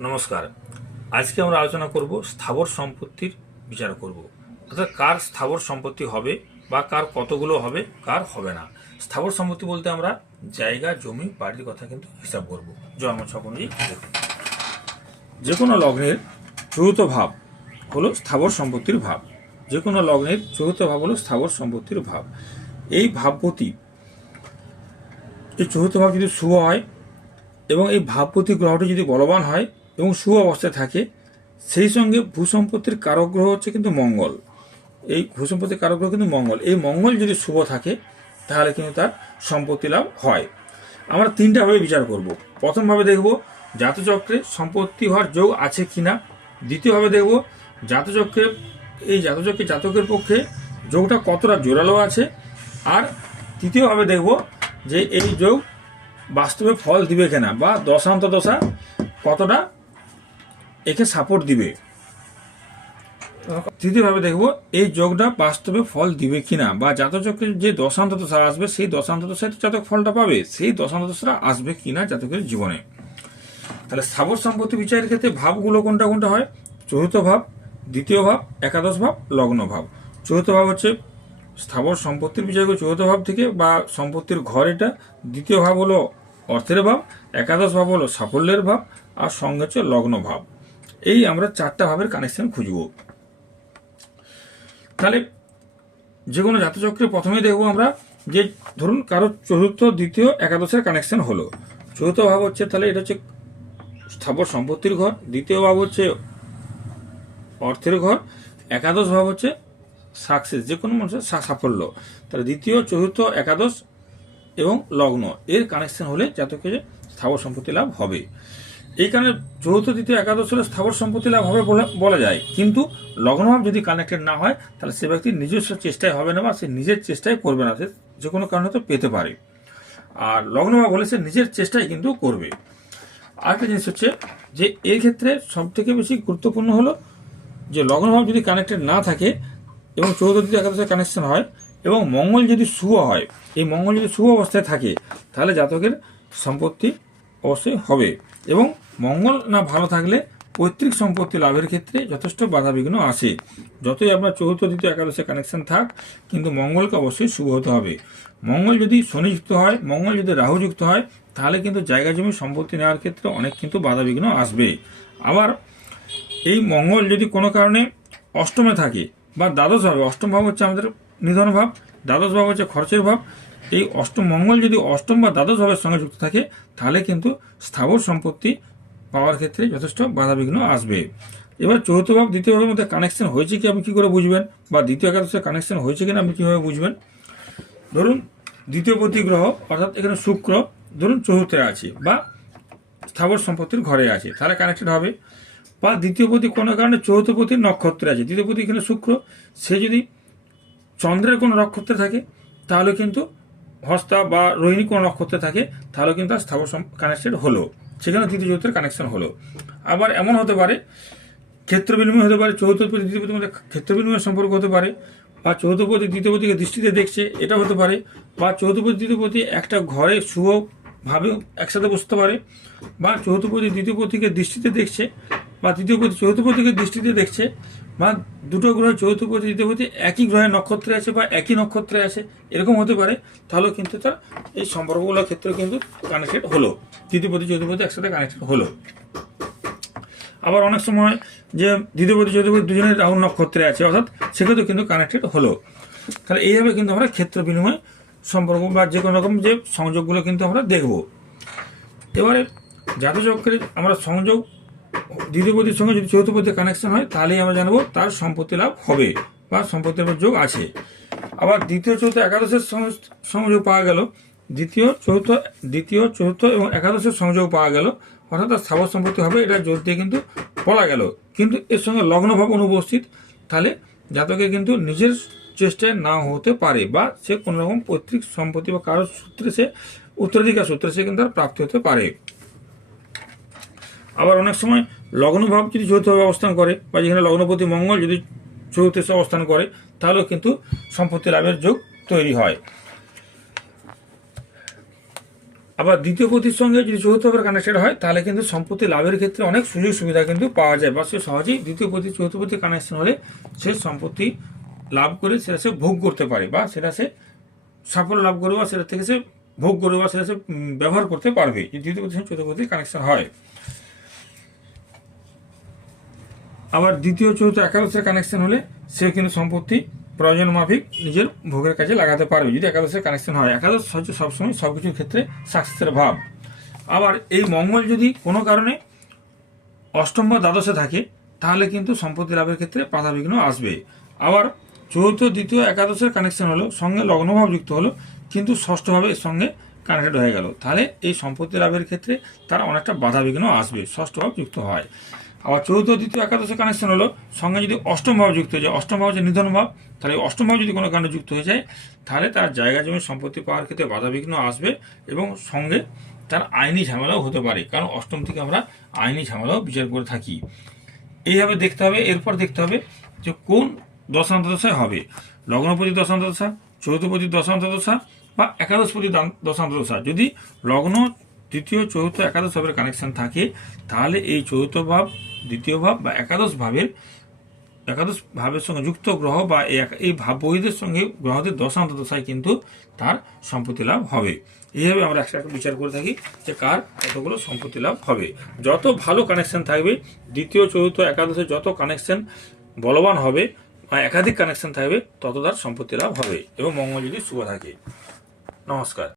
নমস্কার। আজকে আমরা আলোচনা করব স্থাবর সম্পত্তির বিচার করব। অর্থাৎ কার স্থাবর সম্পত্তি হবে বা কার কতগুলো হবে, কার হবে না। স্থাবর সম্পত্তি বলতে আমরা জায়গা, জমি, বাড়ির কথা কিন্তু হিসাব করব। জন্ম অনুযায়ী দেখুন। যে কোনো লগ্নের চতুর্থ ভাব হলো স্থাবর সম্পত্তির ভাব। যে কোনো লগ্নের চতুর্থ ভাব হলো স্থাবর সম্পত্তির ভাব। এই ভাবপতি, এই চতুর্থ ভাব যদি শুভ হয় এবং এই ভাবপতি গ্রহটি যদি বলবান হয় এবং শুভ অবস্থায় থাকে। সেই সঙ্গে ভূসম্পত্তির কারক গ্রহ হচ্ছে কিন্তু মঙ্গল। এই ভূসম্পত্তির কারক গ্রহ কিন্তু মঙ্গল। এই মঙ্গল যদি শুভ থাকে, তাহলে কিন্তু তার সম্পত্তি লাভ হয়। আমরা তিনটাভাবে বিচার করব। প্রথমভাবে দেখব, জাতচক্রে সম্পত্তি হওয়ার যোগ আছে কি না দ্বিতীয়ভাবে দেখব, জাতচক্রে, এই জাতচক্রে জাতকের পক্ষে যোগটা কতটা জোরালো আছে। আর তৃতীয়ভাবে দেখব যে এই যোগ বাস্তবে ফল দিবে কিনা বা দশান্ত দশা কতটা একে সাপোর্ট দিবে। তৃতীয়ভাবে দেখব, এই যোগটা বাস্তবে ফল দিবে কিনা, বা জাতচক্রের যে দশান্ত দশা আসবে, সেই দশান্ত দশায় তো জাতক ফলটা পাবে, সেই দশান্ত দশাটা আসবে কিনা জাতকের জীবনে। তাহলে স্থাবর সম্পত্তি বিচারের ক্ষেত্রে ভাবগুলো কোনটা কোনটা হয়? চতুর্থ ভাব, দ্বিতীয় ভাব, একাদশ ভাব, লগ্ন ভাব। চতুর্থ ভাব হচ্ছে স্থাবর সম্পত্তির বিচার করে চতুর্থ ভাব থেকে, বা সম্পত্তির ঘর এটা। দ্বিতীয় ভাব হলো অর্থের ভাব, একাদশ ভাব হলো সাফল্যের ভাব, আর সঙ্গে হচ্ছে লগ্ন ভাব। এই আমরা চারটা ভাবের কানেকশন খুঁজব। তাহলে যে কোনো জাতচক্রে প্রথমেই দেখব আমরা যে ধরুন কারও চতুর্থ, দ্বিতীয়, একাদশের কানেকশন হলো। চতুর্থ ভাব হচ্ছে তাহলে এটা হচ্ছে স্থাবর সম্পত্তির ঘর, দ্বিতীয় ভাব হচ্ছে অর্থের ঘর, একাদশ ভাব হচ্ছে সাকসেস যে কোনো মানুষের সাফল্য। তাহলে দ্বিতীয়, চতুর্থ, একাদশ এবং লগ্ন, এর কানেকশন হলে জাতকের স্থাবর সম্পত্তি লাভ হবে। এই কারণে চতুর্থ দ্বিতীয় একাদশ হলে স্থাবর সম্পত্তি লাভ হবে বলে যায়। কিন্তু লগ্নভাব যদি কানেক্টেড না হয়, তাহলে সে ব্যক্তি নিজস্ব চেষ্টায় হবে না বা সে নিজের চেষ্টায় করবে না, সে যে কোনো কারণে তো পেতে পারে। আর লগ্নভাব হলে সে নিজের চেষ্টায় কিন্তু করবে। আরেকটা জিনিস হচ্ছে যে এই ক্ষেত্রে সব থেকে বেশি গুরুত্বপূর্ণ হলো যে লগ্নভাব যদি কানেক্টেড না থাকে এবং চৌদ্দ একাদশের কানেকশন হয় এবং মঙ্গল যদি শুভ হয়, এই মঙ্গল যদি শুভ অবস্থায় থাকে, তাহলে জাতকের সম্পত্তি অবশ্যই হবে। এবং মঙ্গল না ভালো থাকলে পৈতৃক সম্পত্তি লাভের ক্ষেত্রে যথেষ্ট বাধাবিঘ্ন আসে। যতই আপনার চতুর্থ, দ্বিতীয় একাদশে কানেকশন থাক, কিন্তু মঙ্গলকে অবশ্যই শুভ হতে হবে। মঙ্গল যদি শনিযুক্ত হয়, মঙ্গল যদি রাহুযুক্ত হয়, তাহলে কিন্তু জায়গা জমি সম্পত্তি নেওয়ার ক্ষেত্রে অনেক কিন্তু বাধাবিঘ্ন আসবে। আবার এই মঙ্গল যদি কোনো কারণে অষ্টমে থাকে বা দ্বাদশ ভাবে, অষ্টম ভাব হচ্ছে আমাদের নিধন ভাব, দ্বাদশ ভাব হচ্ছে খরচের ভাব এই অষ্টম মঙ্গল যদি অষ্টম বা দ্বাদশ ভাবের সঙ্গে যুক্ত থাকে, তাহলে কিন্তু স্থাবর সম্পত্তি পাওয়ার ক্ষেত্রে যথেষ্ট বাধাবিঘ্ন আসবে। এবার চতুর্থ ভাব, দ্বিতীয় ভাবের মধ্যে কানেকশন হয়েছে কি আপনি কী করে বুঝবেন? বা দ্বিতীয় একাদশের কানেকশন হয়েছে কিনা আপনি কীভাবে বুঝবেন? ধরুন, দ্বিতীয় প্রতি গ্রহ, অর্থাৎ এখানে শুক্র, ধরুন চতুর্থে আছে বা স্থাবর সম্পত্তির ঘরে আছে, তাহলে কানেক্টেড হবে। বা দ্বিতীয় প্রতি কোনো কারণে চৌথ প্রতির নক্ষত্রে আছে, দ্বিতীয় প্রতি এখানে শুক্র, সে যদি চন্দ্রের কোনো নক্ষত্রে থাকে, তাহলে কিন্তু হস্তা বা রোহিণী কোনো নক্ষত্রে থাকে, তাহলে কিন্তু তার স্থাবর কানেক্টেড হলো। সেখানে দ্বিতীয় চতুর্থের কানেকশন হলো। আবার এমন হতে পারে, ক্ষেত্র বিনিময় হতে পারে চৌথ প্রতি দ্বিতীয় মধ্যে ক্ষেত্র বিনিময় সম্পর্ক হতে পারে, বা চৌথ দ্বিতীয়পতিকে দৃষ্টিতে দেখছে, এটা হতে পারে, বা চৌথ দ্বিতীয়পতি একটা ঘরে শুভ ভাবে একসাথে বসতে পারে, বা চৌথ দ্বিতীয়পতিকে দৃষ্টিতে দেখছে বা তৃতীয় প্রতি চৌথ প্রতিকে দৃষ্টিতে দেখছে বা দুটো গ্রহ চৌথ প্রতি দ্বিতীয় প্রতি একই গ্রহের নক্ষত্রে আছে বা একই নক্ষত্রে আছে, এরকম হতে পারে, তাহলেও কিন্তু তার এই সম্পর্কগুলোর ক্ষেত্রে কিন্তু কানেক্টেড হলো। তৃতীয় প্রতি প্রতি একসাথে কানেক্টেড হলো। আবার অনেক সময় যে দ্বিতীয়পতি চতুর্থপতি দুজনের রাহুল নক্ষত্রে আছে, অর্থাৎ সেক্ষেত্রেও কিন্তু কানেক্টেড হলো। তাহলে এইভাবে কিন্তু আমরা ক্ষেত্র বিনিময় সম্পর্ক বা যে কোনো রকম যে সংযোগগুলো কিন্তু আমরা দেখব। এবারে জাতচক্রের আমরা সংযোগ দ্বিতীয়পতির সঙ্গে যদি চতুর্থপতির কানেকশন হয়, তাহলেই আমরা জানব তার সম্পত্তি লাভ হবে বা সম্পত্তি লাভের যোগ আছে। আবার দ্বিতীয়, চতুর্থ, একাদশের সংযোগ পাওয়া গেল। দ্বিতীয়, চতুর্থ দ্বিতীয়, চতুর্থ এবং একাদশের সংযোগ পাওয়া গেল। অর্থাৎ তার স্থাবর সম্পত্তি হবে, এটা জোর দিয়ে কিন্তু বলা গেল। কিন্তু এর সঙ্গে লগ্নভাব অনুপস্থিত, তাহলে জাতকের কিন্তু নিজের চেষ্টায় না হতে পারে বা সে কোনো রকম পৈতৃক সম্পত্তি বা কারোর সূত্রে সে উত্তরাধিকার সূত্রে সে কিন্তু তার প্রাপ্তি হতে পারে। আবার অনেক সময় লগ্নভাব যদি যৌথভাবে অবস্থান করে, বা যেখানে লগ্নপতি মঙ্গল যদি চতুর্থে অবস্থান করে, তাহলেও কিন্তু সম্পত্তি লাভের যোগ তৈরি হয়। আবার দ্বিতীয় পতির সঙ্গে যদি চতুর্থভাবে কানেক্টেড হয়, তাহলে কিন্তু সম্পত্তি লাভের ক্ষেত্রে অনেক সুযোগ সুবিধা কিন্তু পাওয়া যায়, বা সে সহজেই দ্বিতীয় পতি চতুর্থপতি কানেকশন হলে সে সম্পত্তি লাভ করে সেটা সে ভোগ করতে পারে, বা সেটা সে সাফল্য লাভ করবে বা সেটা থেকে সে ভোগ করবে বা সেটা সে ব্যবহার করতে পারবে। দ্বিতীয় সঙ্গে চতুর্থপতি কানেকশন হয়। আবার দ্বিতীয় চতুর্থ একাদশের কানেকশন হলে সে কিন্তু সম্পত্তি প্রয়োজন মাফিক নিজের ভোগের কাজে লাগাতে পারবে। যদি একাদশের কানেকশন হয়, একাদশ হচ্ছে সবসময় সব কিছুর ক্ষেত্রে সাকসেসের ভাব। আবার এই মঙ্গল যদি কোনো কারণে অষ্টম বা দ্বাদশে থাকে, তাহলে কিন্তু সম্পত্তি লাভের ক্ষেত্রে বাধা বিঘ্ন আসবে। আবার চতুর্থ, দ্বিতীয়, একাদশের কানেকশন হলো, সঙ্গে লগ্নভাব যুক্ত হলো, কিন্তু ষষ্ঠভাবে এর সঙ্গে কানেক্টেড হয়ে গেল। তাহলে এই সম্পত্তি লাভের ক্ষেত্রে তার অনেকটা বাধা বিঘ্ন আসবে, ষষ্ঠভাব যুক্ত হয়। আবার চতুর্থ, দ্বিতীয় একাদশের কানেকশন হলো, সঙ্গে যদি অষ্টম ভাব যুক্ত হয়ে যায়, অষ্টম ভাব যে নিধন ভাব, তাহলে অষ্টম ভাব যদি কোনো কারণে যুক্ত হয়ে যায়, তাহলে তার জায়গা জমি সম্পত্তি পাওয়ার ক্ষেত্রে বাধা বিঘ্ন আসবে এবং সঙ্গে তার আইনি ঝামেলাও হতে পারে। কারণ অষ্টম থেকে আমরা আইনি ঝামেলাও বিচার করে থাকি। এইভাবে দেখতে হবে, এরপর দেখতে হবে যে কোন দশান্তদশায় হবে। লগ্নপতি দশান্তদশা, চতুর্থপতি দশান্তদশা বা একাদশপতি দশান্তদশা। যদি লগ্ন তৃতীয় চতুর্থ, একাদশ ভাবের কানেকশন থাকে, তাহলে এই চতুর্থ ভাব দ্বিতীয় ভাব বা একাদশ ভাবের একাদশ ভাবের সঙ্গে যুক্ত গ্রহ বা এই ভাব বহিদের সঙ্গে গ্রহদের দশান্ত দশায় কিন্তু তার সম্পত্তি লাভ হবে। এইভাবে আমরা একটা একটা বিচার করে থাকি যে কার কতগুলো সম্পত্তি লাভ হবে। যত ভালো কানেকশন থাকবে, দ্বিতীয়, চতুর্থ, একাদশে যত কানেকশন বলবান হবে বা একাধিক কানেকশন থাকবে, তত তার সম্পত্তি লাভ হবে এবং মঙ্গল যদি শুভ থাকে। নমস্কার।